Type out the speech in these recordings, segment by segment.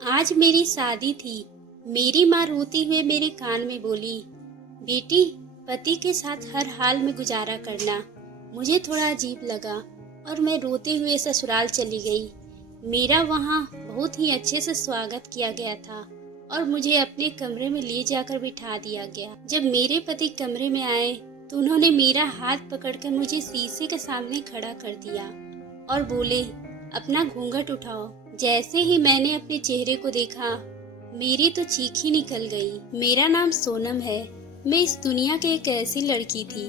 आज मेरी शादी थी। मेरी माँ रोते हुए मेरे कान में बोली, बेटी, पति के साथ हर हाल में गुजारा करना। मुझे थोड़ा अजीब लगा और मैं रोते हुए ससुराल चली गई। मेरा वहाँ बहुत ही अच्छे से स्वागत किया गया था और मुझे अपने कमरे में ले जाकर बिठा दिया गया। जब मेरे पति कमरे में आए तो उन्होंने मेरा हाथ पकड़कर मुझे शीशे के सामने खड़ा कर दिया और बोले, अपना घूंघट उठाओ। जैसे ही मैंने अपने चेहरे को देखा, मेरी तो चीख ही निकल गई। मेरा नाम सोनम है। मैं इस दुनिया की एक ऐसी लड़की थी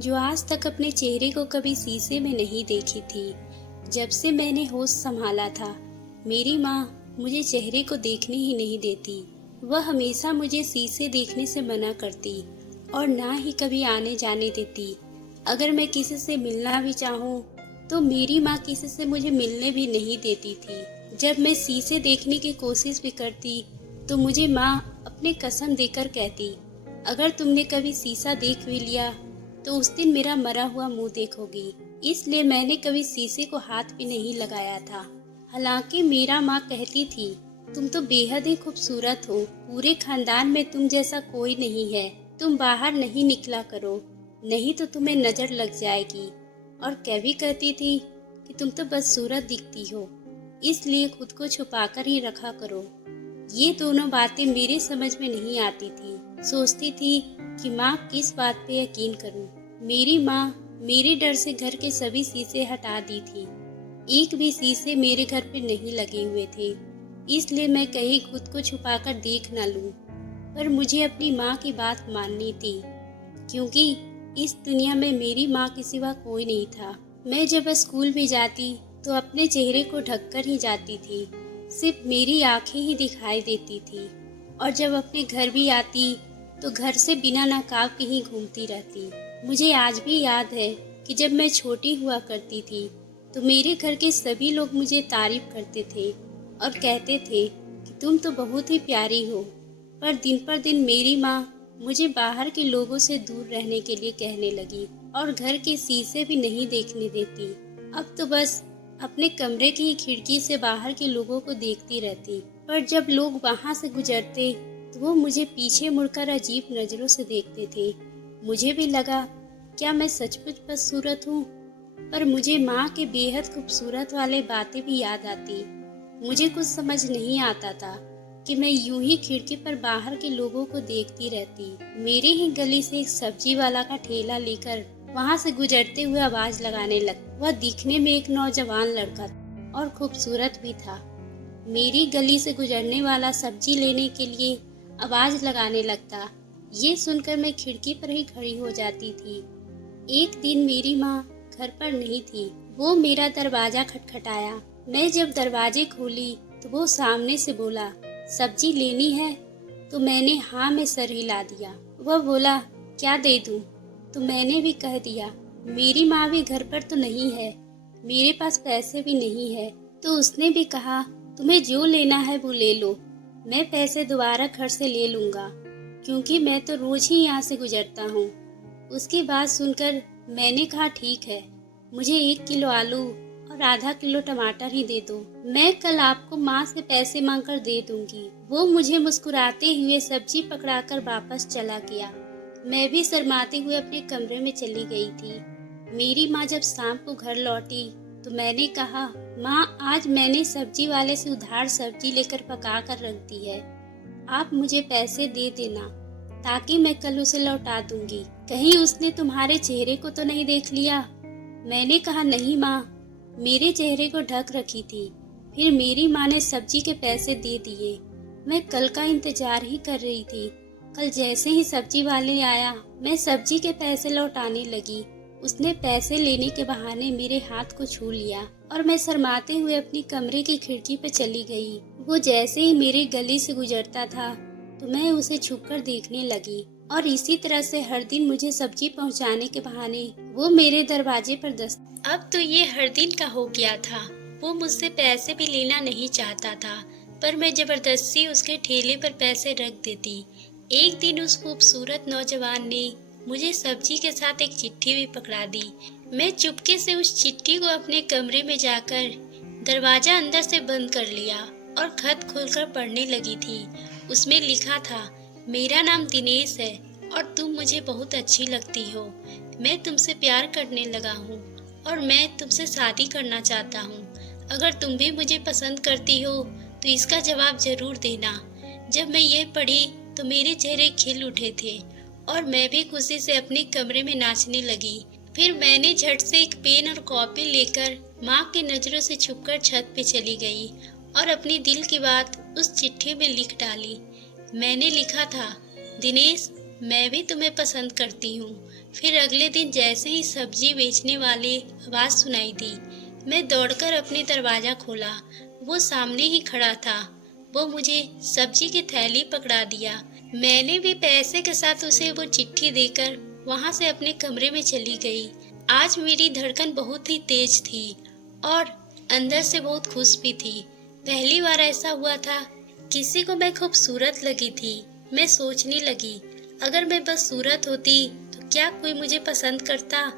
जो आज तक अपने चेहरे को कभी शीशे में नहीं देखी थी। जब से मैंने होश संभाला था, मेरी माँ मुझे चेहरे को देखने ही नहीं देती। वह हमेशा मुझे शीशे देखने से मना करती और ना ही कभी आने जाने देती। अगर मैं किसी से मिलना भी चाहूँ तो मेरी माँ किसी से मुझे मिलने भी नहीं देती थी। जब मैं शीशे देखने की कोशिश भी करती तो मुझे माँ अपने कसम देकर कहती, अगर तुमने कभी शीशा देख भी लिया तो उस दिन मेरा मरा हुआ मुंह देखोगी। इसलिए मैंने कभी शीशे को हाथ भी नहीं लगाया था। हालांकि मेरा माँ कहती थी, तुम तो बेहद ही खूबसूरत हो, पूरे खानदान में तुम जैसा कोई नहीं है। तुम बाहर नहीं निकला करो, नहीं तो तुम्हें नजर लग जाएगी। और कभी कहती थी कि तुम तो बदसूरत दिखती हो, इसलिए खुद को छुपाकर ही रखा करो। ये दोनों बातें मेरे समझ में नहीं आती थी। सोचती थी कि माँ किस बात पे यकीन करूं। मेरी माँ मेरे डर से घर के सभी शीशे हटा दी थी। एक भी शीशे मेरे घर पे नहीं लगे हुए थे, इसलिए मैं कहीं खुद को छुपाकर देख न लूं। पर मुझे अपनी माँ की बात माननी थी, क्योंकि इस दुनिया में मेरी माँ के सिवा कोई नहीं था। मैं जब स्कूल भी जाती तो अपने चेहरे को ढककर ही जाती थी, सिर्फ मेरी आंखें ही दिखाई देती थी। और जब अपने घर भी आती तो घर से बिना नकाब के ही घूमती रहती। मुझे आज भी याद है कि जब मैं छोटी हुआ करती थी तो मेरे घर के सभी लोग मुझे तारीफ करते थे और कहते थे कि तुम तो बहुत ही प्यारी हो। पर दिन पर दिन मेरी माँ मुझे बाहर के लोगों से दूर रहने के लिए कहने लगी और घर के शीशे भी नहीं देखने देती। अब तो बस अपने कमरे की खिड़की से बाहर के लोगों को देखती रहती। पर जब लोग वहां से गुजरते तो वो मुझे पीछे मुड़कर अजीब नजरों से देखते थे। मुझे भी लगा, क्या मैं सचमुच बदसूरत हूँ? पर मुझे माँ के बेहद खूबसूरत वाले बातें भी याद आती। मुझे कुछ समझ नहीं आता था कि मैं यूं ही खिड़की पर बाहर के लोगों को देखती रहती। मेरे ही गली से एक सब्जी वाला का ठेला लेकर वहां से गुजरते हुए आवाज लगाने लगा। वह दिखने में एक नौजवान लड़का था और खूबसूरत भी था। मेरी गली से गुजरने वाला सब्जी लेने के लिए आवाज लगाने लगता। ये सुनकर मैं खिड़की पर ही खड़ी हो जाती थी। एक दिन मेरी माँ घर पर नहीं थी। वो मेरा दरवाजा खटखटाया। मैं जब दरवाजे खोली तो वो सामने से बोला, सब्जी लेनी है? तो मैंने हाँ में सर हिला दिया। वह बोला, क्या दे दूं? तो मैंने भी कह दिया, मेरी माँ भी घर पर तो नहीं है, मेरे पास पैसे भी नहीं है। तो उसने भी कहा, तुम्हें जो लेना है वो ले लो, मैं पैसे दोबारा घर से ले लूंगा, क्योंकि मैं तो रोज ही यहाँ से गुजरता हूँ। उसकी बात सुनकर मैंने कहा, ठीक है, मुझे 1 किलो आलू और आधा किलो टमाटर ही दे दो, मैं कल आपको माँ से पैसे मांगकर दे दूंगी। वो मुझे मुस्कुराते हुए सब्जी पकड़ाकर वापस चला गया। मैं भी शर्माते हुए अपने कमरे में चली गई थी। मेरी माँ जब शाम को घर लौटी तो मैंने कहा, माँ, आज मैंने सब्जी वाले से उधार सब्जी लेकर पका कर रख दी है, आप मुझे पैसे दे देना ताकि मैं कल उसे लौटा दूंगी। कहीं उसने तुम्हारे चेहरे को तो नहीं देख लिया? मैंने कहा, नहीं माँ, मेरे चेहरे को ढक रखी थी। फिर मेरी माँ ने सब्जी के पैसे दे दिए। मैं कल का इंतजार ही कर रही थी। कल जैसे ही सब्जी वाले आया, मैं सब्जी के पैसे लौटाने लगी। उसने पैसे लेने के बहाने मेरे हाथ को छू लिया और मैं शर्माते हुए अपनी कमरे की खिड़की पर चली गई। वो जैसे ही मेरी गली से गुजरता था तो मैं उसे छुपकर देखने लगी और इसी तरह से हर दिन मुझे सब्जी पहुंचाने के बहाने वो मेरे दरवाजे पर दस्तक। अब तो ये हर दिन का हो गया था। वो मुझसे पैसे भी लेना नहीं चाहता था, पर मैं जबरदस्ती उसके ठेले पर पैसे रख देती। एक दिन उस खूबसूरत नौजवान ने मुझे सब्जी के साथ एक चिट्ठी भी पकड़ा दी। मैं चुपके से उस चिट्ठी को अपने कमरे में जाकर दरवाजा अंदर से बंद कर लिया और खत खोलकर पढ़ने लगी थी। उसमें लिखा था, मेरा नाम दिनेश है और तुम मुझे बहुत अच्छी लगती हो। मैं तुमसे प्यार करने लगा हूँ और मैं तुमसे शादी करना चाहता हूँ। अगर तुम भी मुझे पसंद करती हो तो इसका जवाब जरूर देना। जब मैं ये पढ़ी तो मेरे चेहरे खिल उठे थे और मैं भी खुशी से अपने कमरे में नाचने लगी। फिर मैंने झट से एक पेन और कॉपी लेकर माँ की नजरों से छुपकर छत पे चली गई और अपनी दिल की बात उस चिट्ठी में लिख डाली। मैंने लिखा था, दिनेश, मैं भी तुम्हें पसंद करती हूँ। फिर अगले दिन जैसे ही सब्जी बेचने वाले आवाज सुनाई दी, मैं दौड़कर अपने दरवाजा खोला। वो सामने ही खड़ा था। वो मुझे सब्जी की थैली पकड़ा दिया। मैंने भी पैसे के साथ उसे वो चिट्ठी देकर वहां से अपने कमरे में चली गई। आज मेरी धड़कन बहुत ही तेज थी और अंदर से बहुत खुश भी थी। पहली बार ऐसा हुआ था, किसी को मैं खूबसूरत लगी थी। मैं सोचने लगी, अगर मैं बस सूरत होती तो क्या कोई मुझे पसंद करता।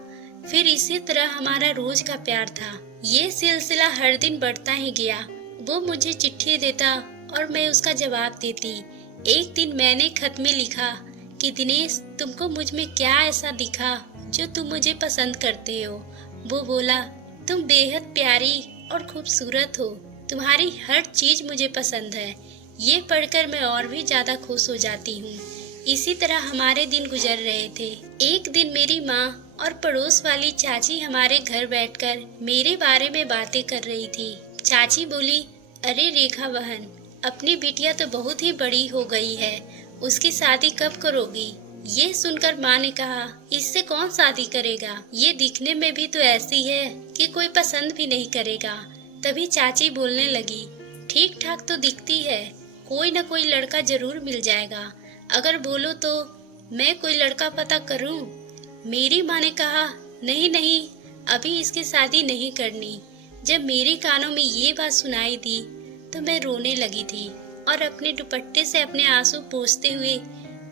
फिर इसी तरह हमारा रोज का प्यार था। ये सिलसिला हर दिन बढ़ता ही गया। वो मुझे चिट्ठी देता और मैं उसका जवाब देती। एक दिन मैंने खत में लिखा कि दिनेश, तुमको मुझ में क्या ऐसा दिखा जो तुम मुझे पसंद करते हो। वो बोला, तुम बेहद प्यारी और खूबसूरत हो। तुम्हारी हर चीज मुझे पसंद है। ये पढ़कर मैं और भी ज्यादा खुश हो जाती हूँ। इसी तरह हमारे दिन गुजर रहे थे। एक दिन मेरी माँ और पड़ोस वाली चाची हमारे घर बैठकर मेरे बारे में बातें कर रही थी। चाची बोली, अरे रेखा बहन, अपनी बिटिया तो बहुत ही बड़ी हो गई है, उसकी शादी कब करोगी? ये सुनकर माँ ने कहा, इससे कौन शादी करेगा? ये दिखने में भी तो ऐसी है कि कोई पसंद भी नहीं करेगा। तभी चाची बोलने लगी, ठीक ठाक तो दिखती है, कोई न कोई लड़का जरूर मिल जाएगा। अगर बोलो तो मैं कोई लड़का पता करूं? मेरी माँ ने कहा, नहीं नहीं, अभी इसकी शादी नहीं करनी। जब मेरे कानों में ये बात सुनाई दी तो मैं रोने लगी थी और अपने दुपट्टे से अपने आंसू पोंछते हुए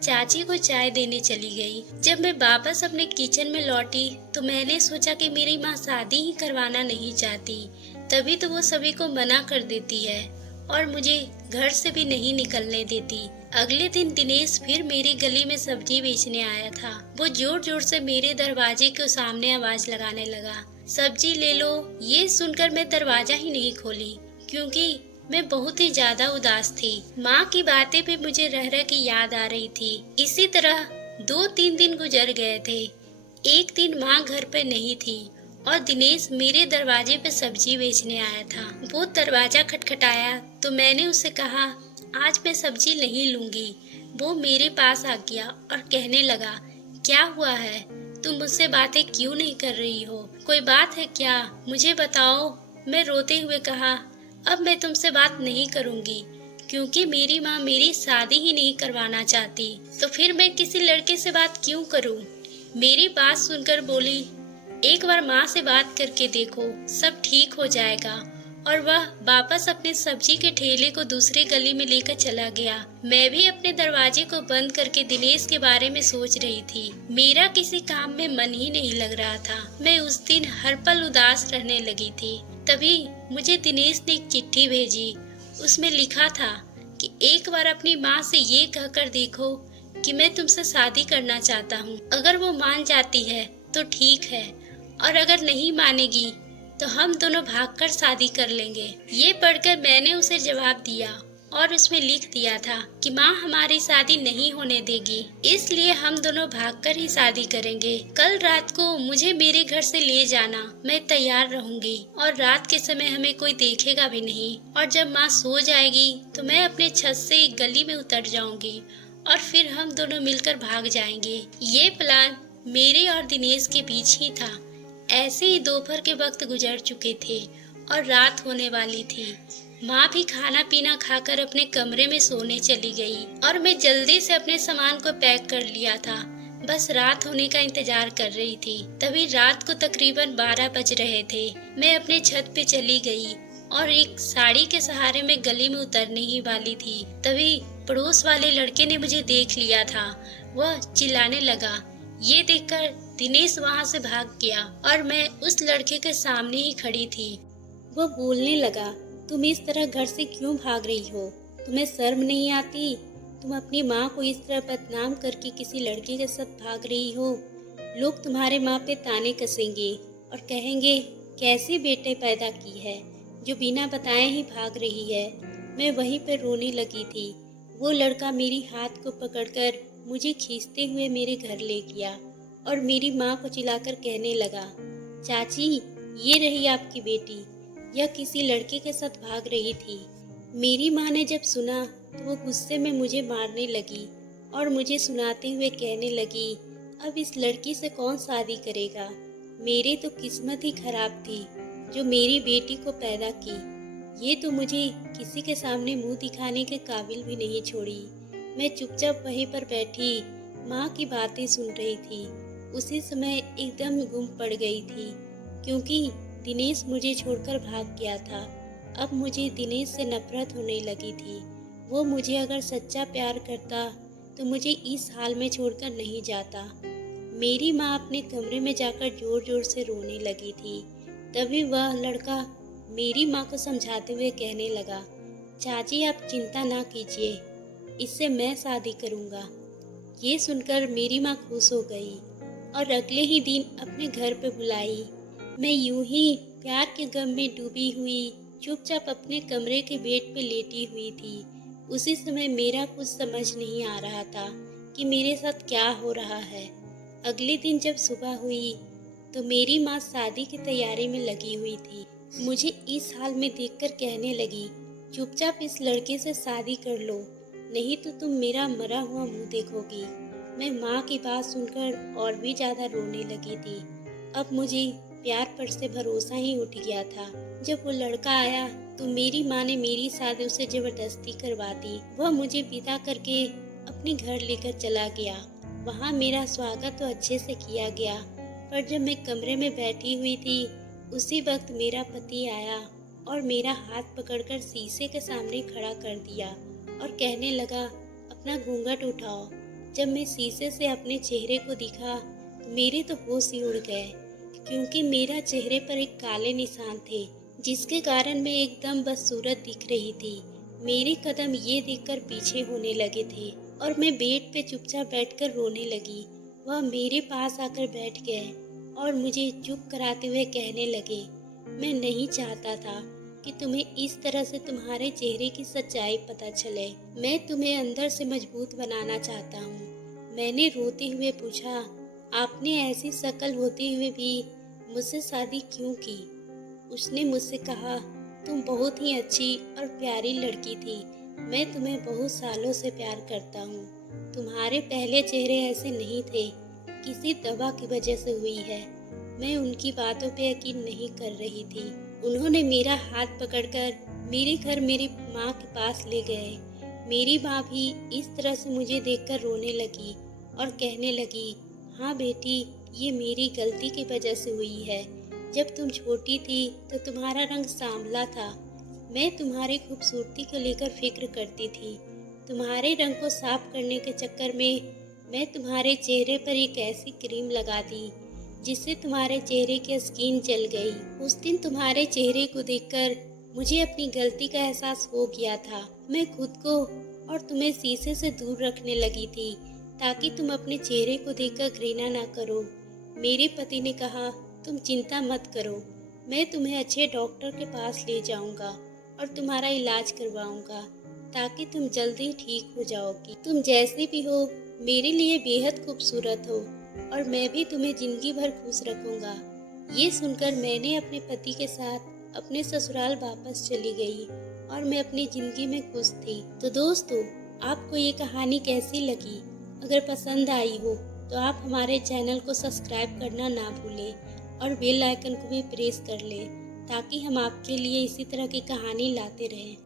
चाची को चाय देने चली गई। जब मैं वापस अपने किचन में लौटी तो मैंने सोचा कि मेरी माँ शादी ही करवाना नहीं चाहती, तभी तो वो सभी को मना कर देती है और मुझे घर से भी नहीं निकलने देती। अगले दिन दिनेश फिर मेरी गली में सब्जी बेचने आया था। वो जोर जोर से मेरे दरवाजे के सामने आवाज लगाने लगा, सब्जी ले लो। ये सुनकर मैं दरवाजा ही नहीं खोली क्योंकि मैं बहुत ही ज्यादा उदास थी। माँ की बातें भी मुझे रह रह की याद आ रही थी। इसी तरह 2-3 दिन गुजर गए थे। एक दिन माँ घर पे नहीं थी और दिनेश मेरे दरवाजे पे सब्जी बेचने आया था। वो दरवाजा खटखटाया तो मैंने उससे कहा, आज मैं सब्जी नहीं लूंगी। वो मेरे पास आ गया और कहने लगा, क्या हुआ है? तुम मुझसे बातें क्यों नहीं कर रही हो? कोई बात है क्या? मुझे बताओ। मैं रोते हुए कहा, अब मैं तुमसे बात नहीं करूंगी क्योंकि मेरी माँ मेरी शादी ही नहीं करवाना चाहती। तो फिर मैं किसी लड़के से बात क्यों करूं? मेरी बात सुनकर बोली, एक बार माँ से बात करके देखो, सब ठीक हो जाएगा। और वह वापस अपने सब्जी के ठेले को दूसरी गली में लेकर चला गया। मैं भी अपने दरवाजे को बंद करके दिनेश के बारे में सोच रही थी। मेरा किसी काम में मन ही नहीं लग रहा था। मैं उस दिन हर पल उदास रहने लगी थी। तभी मुझे दिनेश ने एक चिट्ठी भेजी। उसमें लिखा था कि एक बार अपनी माँ से ये कहकर देखो कि मैं तुमसे शादी करना चाहता हूँ। अगर वो मान जाती है तो ठीक है, और अगर नहीं मानेगी तो हम दोनों भागकर शादी कर लेंगे। ये पढ़कर मैंने उसे जवाब दिया और उसमें लिख दिया था कि माँ हमारी शादी नहीं होने देगी, इसलिए हम दोनों भागकर ही शादी करेंगे। कल रात को मुझे मेरे घर से ले जाना, मैं तैयार रहूंगी और रात के समय हमें कोई देखेगा भी नहीं। और जब माँ सो जाएगी तो मैं अपने छत से एक गली में उतर जाऊंगी और फिर हम दोनों मिलकर भाग जाएंगे। ये प्लान मेरे और दिनेश के बीच ही था। ऐसे ही दोपहर के वक्त गुजर चुके थे और रात होने वाली थी। माँ भी खाना पीना खाकर अपने कमरे में सोने चली गई और मैं जल्दी से अपने सामान को पैक कर लिया था। बस रात होने का इंतजार कर रही थी। तभी रात को तकरीबन 12 बज रहे थे। मैं अपने छत पे चली गई और एक साड़ी के सहारे में गली में उतरने ही वाली थी। तभी पड़ोस वाले लड़के ने मुझे देख लिया था। वह चिल्लाने लगा। ये देखकर दिनेश वहाँ से भाग गया और मैं उस लड़के के सामने ही खड़ी थी। वो बोलने लगा, तुम इस तरह घर से क्यों भाग रही हो? तुम्हें शर्म नहीं आती? तुम अपनी माँ को इस तरह बदनाम करके किसी लड़के के साथ भाग रही हो। लोग तुम्हारे माँ पे ताने कसेंगे और कहेंगे कैसे बेटे पैदा की है जो बिना बताए ही भाग रही है। मैं वहीं पर रोने लगी थी। वो लड़का मेरी हाथ को पकड़कर मुझे खींचते हुए मेरे घर ले गया और मेरी माँ को चिल्लाकर कहने लगा, चाची ये रही आपकी बेटी, यह किसी लड़के के साथ भाग रही थी। मेरी माँ ने जब सुना तो वो गुस्से में मुझे मारने लगी और मुझे सुनाते हुए कहने लगी, अब इस लड़की से कौन शादी करेगा? मेरी तो किस्मत ही खराब थी जो मेरी बेटी को पैदा की। ये तो मुझे किसी के सामने मुंह दिखाने के काबिल भी नहीं छोड़ी। मैं चुपचाप वहीं पर बैठी माँ की बातें सुन रही थी। उसी समय एकदम गुम पड़ गई थी क्योंकि दिनेश मुझे छोड़कर भाग गया था। अब मुझे दिनेश से नफरत होने लगी थी। वो मुझे अगर सच्चा प्यार करता तो मुझे इस हाल में छोड़कर नहीं जाता। मेरी माँ अपने कमरे में जाकर जोर जोर से रोने लगी थी। तभी वह लड़का मेरी माँ को समझाते हुए कहने लगा, चाची आप चिंता ना कीजिए, इससे मैं शादी करूँगा। ये सुनकर मेरी माँ खुश हो गई और अगले ही दिन अपने घर पे बुलाई। मैं यूं ही प्यार के गम में डूबी हुई चुपचाप अपने कमरे के बेड पे लेटी हुई थी। उसी समय मेरा कुछ समझ नहीं आ रहा था कि मेरे साथ क्या हो रहा है। अगले दिन जब सुबह हुई तो मेरी माँ शादी की तैयारी में लगी हुई थी। मुझे इस हाल में देखकर कहने लगी, चुपचाप इस लड़के से शादी कर लो, नहीं तो तुम मेरा मरा हुआ मुंह देखोगी। मैं माँ की बात सुनकर और भी ज़्यादा रोने लगी थी। अब मुझे प्यार पर से भरोसा ही उठ गया था। जब वो लड़का आया तो मेरी माँ ने मेरी शादी उसे जबरदस्ती करवा दी। वह मुझे विदा करके अपने घर लेकर चला गया। वहाँ मेरा स्वागत तो अच्छे से किया गया, पर जब मैं कमरे में बैठी हुई थी उसी वक्त मेरा पति आया और मेरा हाथ पकड़कर शीशे के सामने खड़ा कर दिया और कहने लगा, अपना घूंघट उठाओ। जब मैं शीशे से अपने चेहरे को दिखा तो मेरे तो होश ही उड़ गए क्योंकि मेरा चेहरे पर एक काले निशान थे जिसके कारण मैं एकदम बदसूरत दिख रही थी। मेरे कदम ये देखकर पीछे होने लगे थे और मैं बेड पे चुपचाप बैठकर रोने लगी। वह मेरे पास आकर बैठ गए और मुझे चुप कराते हुए कहने लगे, मैं नहीं चाहता था कि तुम्हें इस तरह से तुम्हारे चेहरे की सच्चाई पता चले। मैं तुम्हें अंदर से मजबूत बनाना चाहता हूँ। मैंने रोते हुए पूछा, आपने ऐसी शक्ल होते हुए भी मुझसे शादी क्यों की? उसने मुझसे कहा, तुम बहुत ही अच्छी और प्यारी लड़की थी। मैं तुम्हें बहुत सालों से प्यार करता हूँ। तुम्हारे पहले चेहरे ऐसे नहीं थे, किसी दवा की वजह से हुई है। मैं उनकी बातों पे यकीन नहीं कर रही थी। उन्होंने मेरा हाथ पकड़कर मेरे घर मेरी माँ के पास ले गए। मेरी माँ भी इस तरह से मुझे देखकर रोने लगी और कहने लगी, हाँ बेटी, ये मेरी गलती की वजह से हुई है। जब तुम छोटी थी तो तुम्हारा रंग सांवला था। मैं तुम्हारी खूबसूरती को लेकर फिक्र करती थी। तुम्हारे रंग को साफ करने के चक्कर में मैं तुम्हारे चेहरे पर एक ऐसी क्रीम लगा दी जिससे तुम्हारे चेहरे की स्किन जल गई। उस दिन तुम्हारे चेहरे को देखकर मुझे अपनी गलती का एहसास हो गया था। मैं खुद को और तुम्हें शीशे से दूर रखने लगी थी ताकि तुम अपने चेहरे को देखकर घृणा ना करो। मेरे पति ने कहा, तुम चिंता मत करो, मैं तुम्हें अच्छे डॉक्टर के पास ले जाऊंगा और तुम्हारा इलाज करवाऊंगा ताकि तुम जल्दी ठीक हो जाओगी। तुम जैसे भी हो मेरे लिए बेहद खूबसूरत हो और मैं भी तुम्हें जिंदगी भर खुश रखूंगा। ये सुनकर मैंने अपने पति के साथ अपने ससुराल वापस चली गई और मैं अपनी जिंदगी में खुश थी। तो दोस्तों, आपको ये कहानी कैसी लगी? अगर पसंद आई हो तो आप हमारे चैनल को सब्सक्राइब करना ना भूलें और बेल आइकन को भी प्रेस कर लें ताकि हम आपके लिए इसी तरह की कहानी लाते रहें।